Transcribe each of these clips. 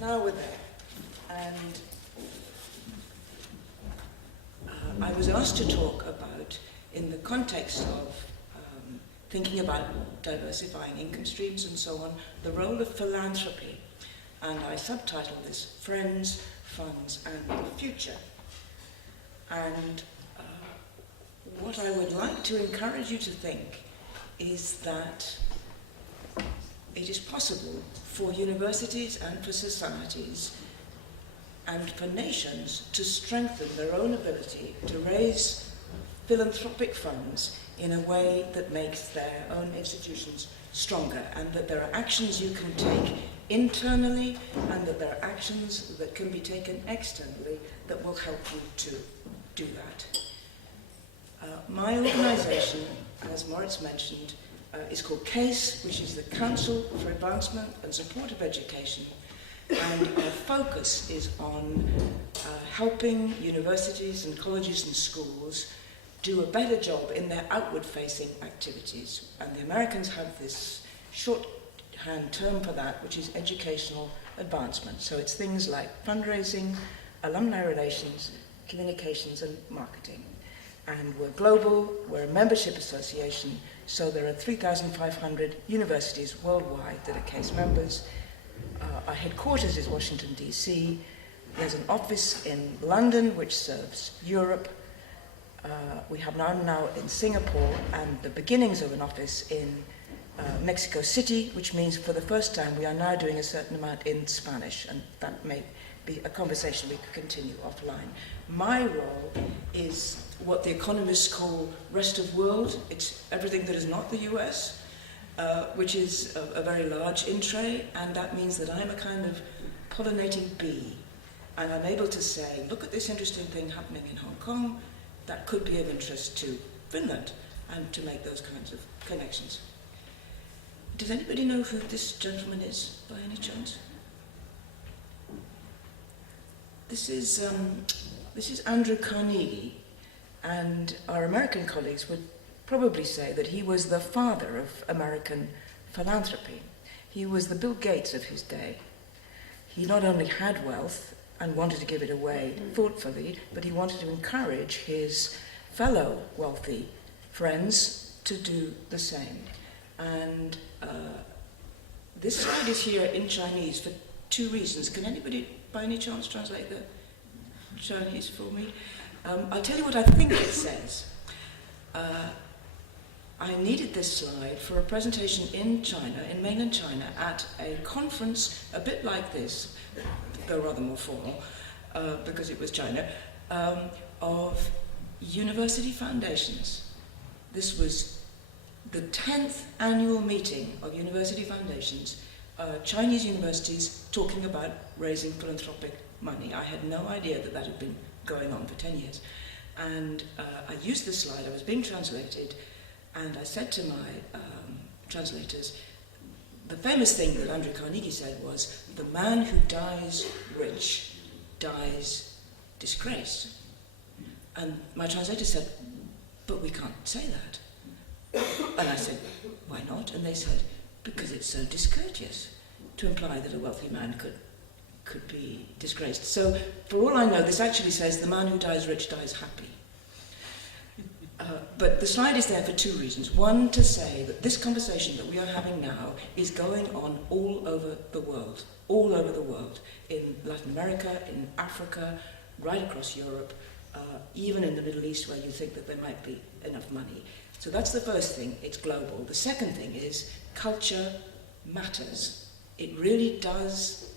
Now we're there. And I was asked to talk about, in the context of thinking about diversifying income streams and so on, the role of philanthropy. And I subtitled this Friends, Funds and the Future. And what I would like to encourage you to think is that it is possible for universities and for societies and for nations to strengthen their own ability to raise philanthropic funds in a way that makes their own institutions stronger, and that there are actions you can take internally and that there are actions that can be taken externally that will help you to do that. My organisation, as Moritz mentioned, is called CASE, which is the Council for Advancement and Support of Education, and our focus is on helping universities and colleges and schools do a better job in their outward-facing activities. And the Americans have this shorthand term for that, which is educational advancement. So it's things like fundraising, alumni relations, communications and marketing. And we're global, we're a membership association, so there are 3,500 universities worldwide that are CASE members. Our headquarters is Washington, D.C. There's an office in London which serves Europe. We have now in Singapore, and the beginnings of an office in Mexico City, which means for the first time we are now doing a certain amount in Spanish, and that may be a conversation we could continue offline. My role is what the economists call rest of world. It's everything that is not the US, which is a very large in-tray, and that means that I'm a kind of pollinating bee, and I'm able to say, look at this interesting thing happening in Hong Kong, that could be of interest to Finland, and to make those kinds of connections. Does anybody know who this gentleman is, by any chance? This is Andrew Carnegie, and our American colleagues would probably say that he was the father of American philanthropy. He was the Bill Gates of his day. He not only had wealth and wanted to give it away thoughtfully, but he wanted to encourage his fellow wealthy friends to do the same. And this slide is here in Chinese for two reasons. Can anybody, by any chance, translate the Chinese for me? I'll tell you what I think it says. I needed this slide for a presentation in China, in mainland China, at a conference a bit like this, though rather more formal, because it was China, of university foundations. This was the 10th annual meeting of university foundations, Chinese universities talking about raising philanthropic money. I had no idea that that had been going on for 10 years. And I used this slide, I was being translated, and I said to my translators, the famous thing that Andrew Carnegie said was, the man who dies rich dies disgraced. And my translator said, but we can't say that. And I said, why not? And they said, because it's so discourteous to imply that a wealthy man could be disgraced. So, for all I know, this actually says the man who dies rich dies happy. But the slide is there for two reasons. One, to say that this conversation that we are having now is going on all over the world, in Latin America, in Africa, right across Europe, even in the Middle East where you think that there might be enough money. So that's the first thing, it's global. The second thing is culture matters. It really does.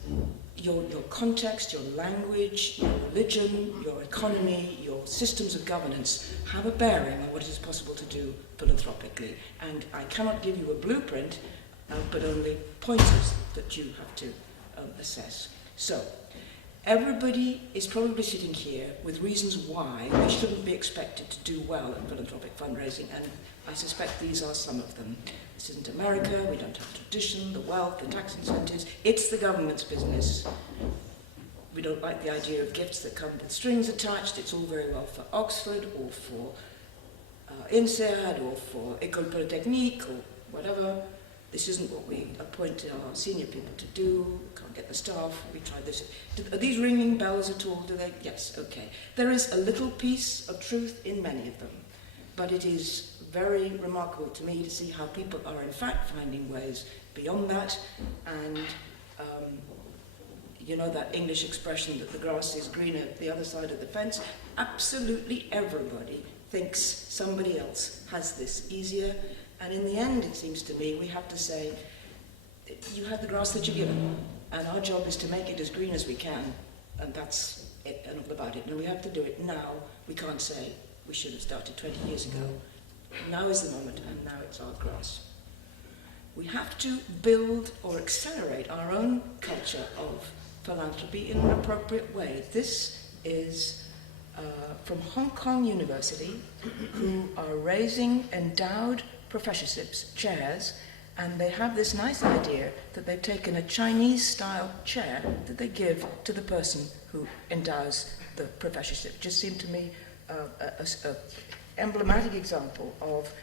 Your context, your language, your religion, your economy, your systems of governance have a bearing on what it is possible to do philanthropically. And I cannot give you a blueprint, but only pointers that you have to assess. So, everybody is probably sitting here with reasons why they shouldn't be expected to do well in philanthropic fundraising, and I suspect these are some of them. This isn't America, we don't have tradition, the wealth, the tax incentives. It's the government's business. We don't like the idea of gifts that come with strings attached. It's all very well for Oxford or for INSEAD or for École Polytechnique or whatever. This isn't what we appoint our senior people to do. We can't get the staff, we tried this. Are these ringing bells at all? Do they? Yes, okay. There is a little piece of truth in many of them, but it is very remarkable to me to see how people are in fact finding ways beyond that, and you know that English expression that the grass is greener the other side of the fence? Absolutely everybody thinks somebody else has this easier, and in the end, it seems to me, we have to say, you have the grass that you're given, and our job is to make it as green as we can, and that's it, and all about it. And we have to do it now. We can't say we should have started 20 years ago. Now is the moment, and now it's our grass. We have to build or accelerate our own culture of philanthropy in an appropriate way. This is from Hong Kong University, who are raising endowed professorships, chairs, and they have this nice idea that they've taken a Chinese-style chair that they give to the person who endows the professorship. Just seemed to me an emblematic example of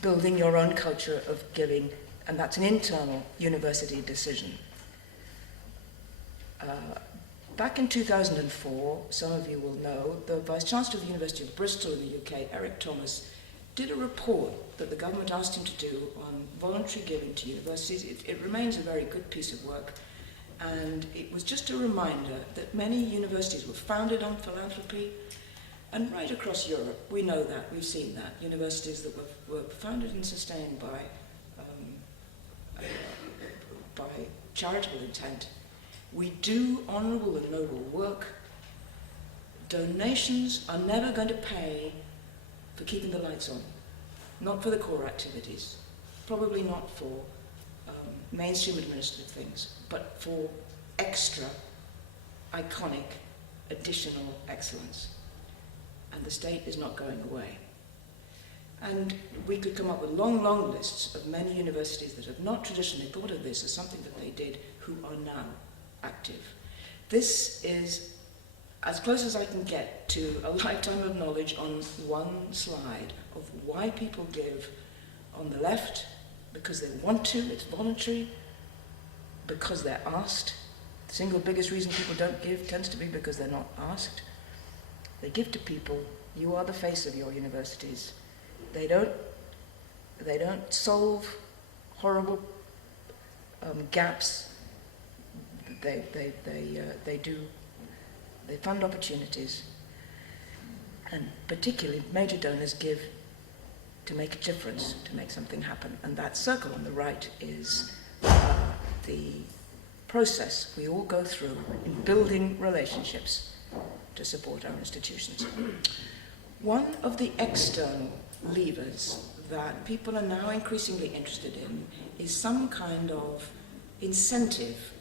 building your own culture of giving, and that's an internal university decision. Back in 2004, some of you will know, the Vice-Chancellor of the University of Bristol in the UK, Eric Thomas, did a report that the government asked him to do on voluntary giving to universities. It remains a very good piece of work, and it was just a reminder that many universities were founded on philanthropy, and right across Europe, we know that, we've seen that, universities that were founded and sustained by charitable intent. We do honourable and noble work. Donations are never going to pay for keeping the lights on, not for the core activities, probably not for mainstream administrative things, but for extra, iconic, additional excellence. And the state is not going away. And we could come up with long, long lists of many universities that have not traditionally thought of this as something that they did, who are now active. This is as close as I can get to a lifetime of knowledge on one slide of why people give on the left, because they want to, it's voluntary, because they're asked. The single biggest reason people don't give tends to be because they're not asked. They give to people. You are the face of your universities. They don't solve horrible gaps. They fund opportunities, and particularly major donors give to make a difference, to make something happen. And that circle on the right is the process we all go through in building relationships to support our institutions. One of the external levers that people are now increasingly interested in is some kind of incentive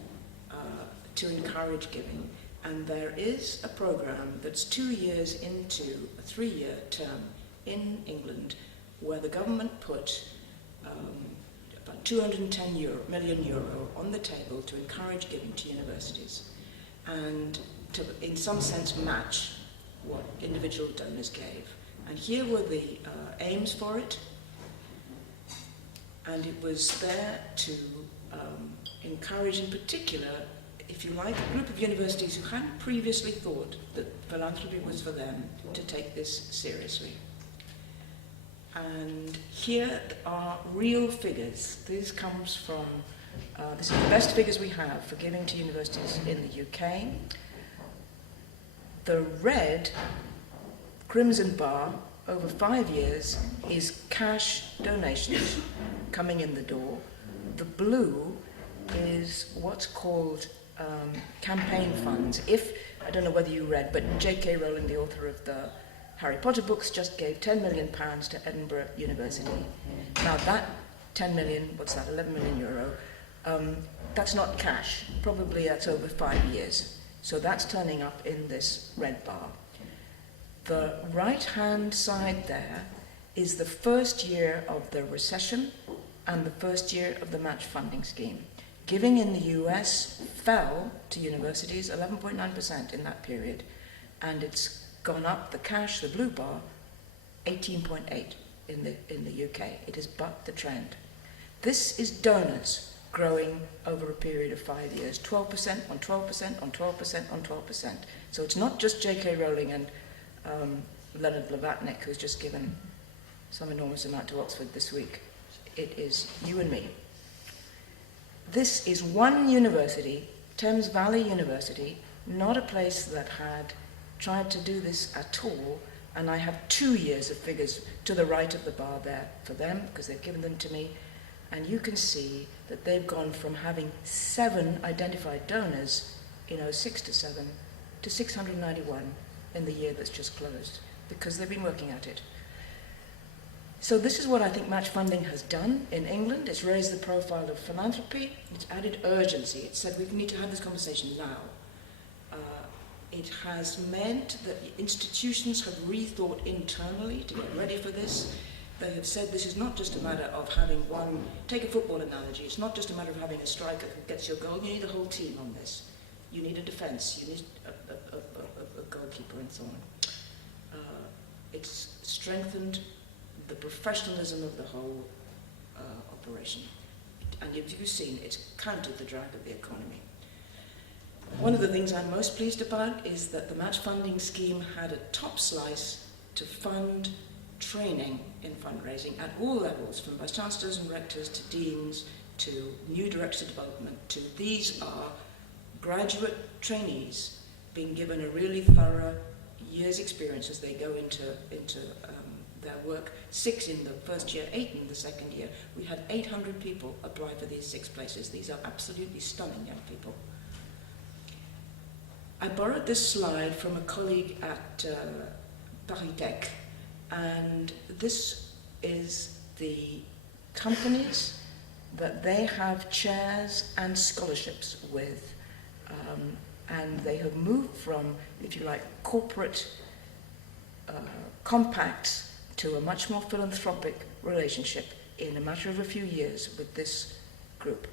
to encourage giving. And there is a program that's 2 years into a 3-year term in England where the government put about 210 million euro on the table to encourage giving to universities and to, in some sense, match what individual donors gave. And here were the aims for it, and it was there to encourage, in particular, if you like, a group of universities who hadn't previously thought that philanthropy was for them to take this seriously. And here are real figures. This comes from, this is the best figures we have for giving to universities in the UK. The red crimson bar over 5 years is cash donations coming in the door. The blue is what's called campaign funds. I don't know whether you read, but J.K. Rowling, the author of the Harry Potter books, just gave £10 million to Edinburgh University. Now that 10 million, what's that, 11 million euro, that's not cash. Probably that's over 5 years. So that's turning up in this red bar. The right-hand side there is the first year of the recession and the first year of the match funding scheme. Giving in the US fell to universities 11.9% in that period, and it's gone up, the cash, the blue bar, 18.8 in the UK. It has bucked the trend. This is donors, growing over a period of 5 years. 12% on 12% on 12% on 12%. So it's not just J.K. Rowling and Leonard Blavatnik, who's just given some enormous amount to Oxford this week. It is you and me. This is one university, Thames Valley University, not a place that had tried to do this at all, and I have 2 years of figures to the right of the bar there for them, because they've given them to me, and you can see that they've gone from having 7 identified donors in 06 to 7 to 691 in the year that's just closed, because they've been working at it. So this is what I think match funding has done in England. It's raised the profile of philanthropy. It's added urgency. It said we need to have this conversation now. It has meant that the institutions have rethought internally to get ready for this. They have said this is not just a matter of having one, take a football analogy, it's not just a matter of having a striker who gets your goal. You need the whole team on this. You need a defence, you need a goalkeeper and so on. It's strengthened the professionalism of the whole operation. And as you've seen, it's countered the drag of the economy. One of the things I'm most pleased about is that the match funding scheme had a top slice to fund training in fundraising at all levels, from vice chancellors and rectors to deans to new directors of development to these are graduate trainees being given a really thorough year's experience as they go into their work. 6 in the first year, 8 in the second year. We had 800 people apply for these 6 places. These are absolutely stunning young people. I borrowed this slide from a colleague at Paris Tech, and this is the companies that they have chairs and scholarships with, and they have moved from, if you like, corporate compacts to a much more philanthropic relationship in a matter of a few years with this group.